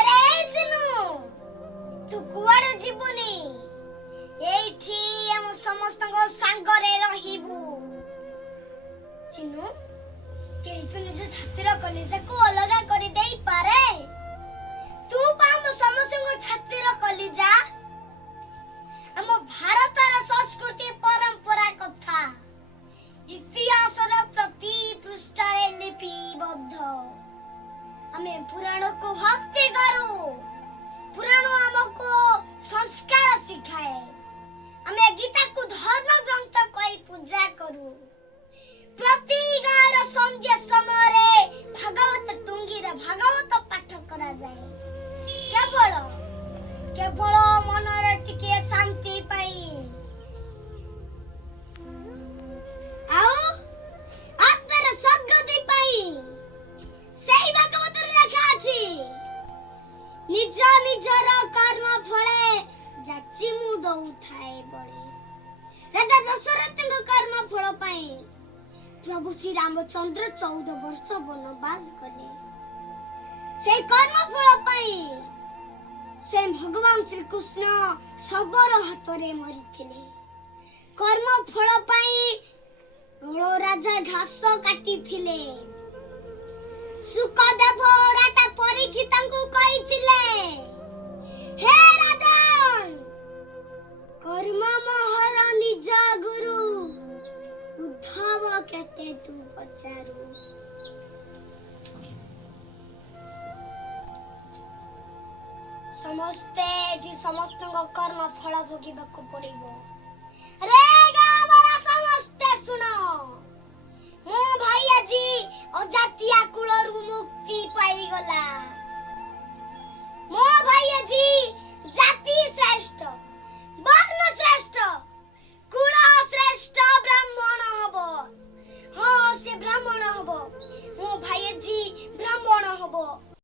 अरे चिनु तू कुआडे जीवनी एठी हम समस्त सांगरे रहिबू चिनु के निज छातिर कलिजा को अलगा कर दे पारे तू पाम समस्त छातिर कलिजा हम भारतर संस्कृति परंपरा कथा इतिहास प्रति पृष्ठरे लिपिबद्ध हमें पुराण को भक्ति करू पुराण हमको संस्कार सिखाए हमें गीता को धर्म ग्रंथ कई पूजा करू प्रति गार संध्या समय भागवत टुंगीर भागवत पाठ करा जाए केवल केवल मनर टिके शांति पाई आओ आत्मार सद्गति पाई सेई भागवत लेखा अछि निज निजर कर्म फळे जाची मु दउ थाए बळे राजा दशरथ कर्म फळ पाई प्रभु श्री रामचंद्र 14 वर्ष वनवास कले से कर्म फल पाई स्वयं भगवान श्री कृष्ण शबर हाथरे मरिथिले कर्म फल पाई नळ राजा घास काटिथिले सुखदेव राजा परीक्षितଙ୍କୁ कहिथिले हे राजन कर्म महर निज गुरु उद्धव केते तू पचारू समस्त कर्म फल भोगिबाक पड़िबो रे गावरा समस्ते सुनो मो भाई आजी अजातिया कुलरु मुक्ति पाई गला मो भाई आजी जाति श्रेष्ठ वर्ण श्रेष्ठ कुल श्रेष्ठ ब्राह्मण हबो हाँ से ब्राह्मण हबो मो भाई आजी ब्राह्मण हबो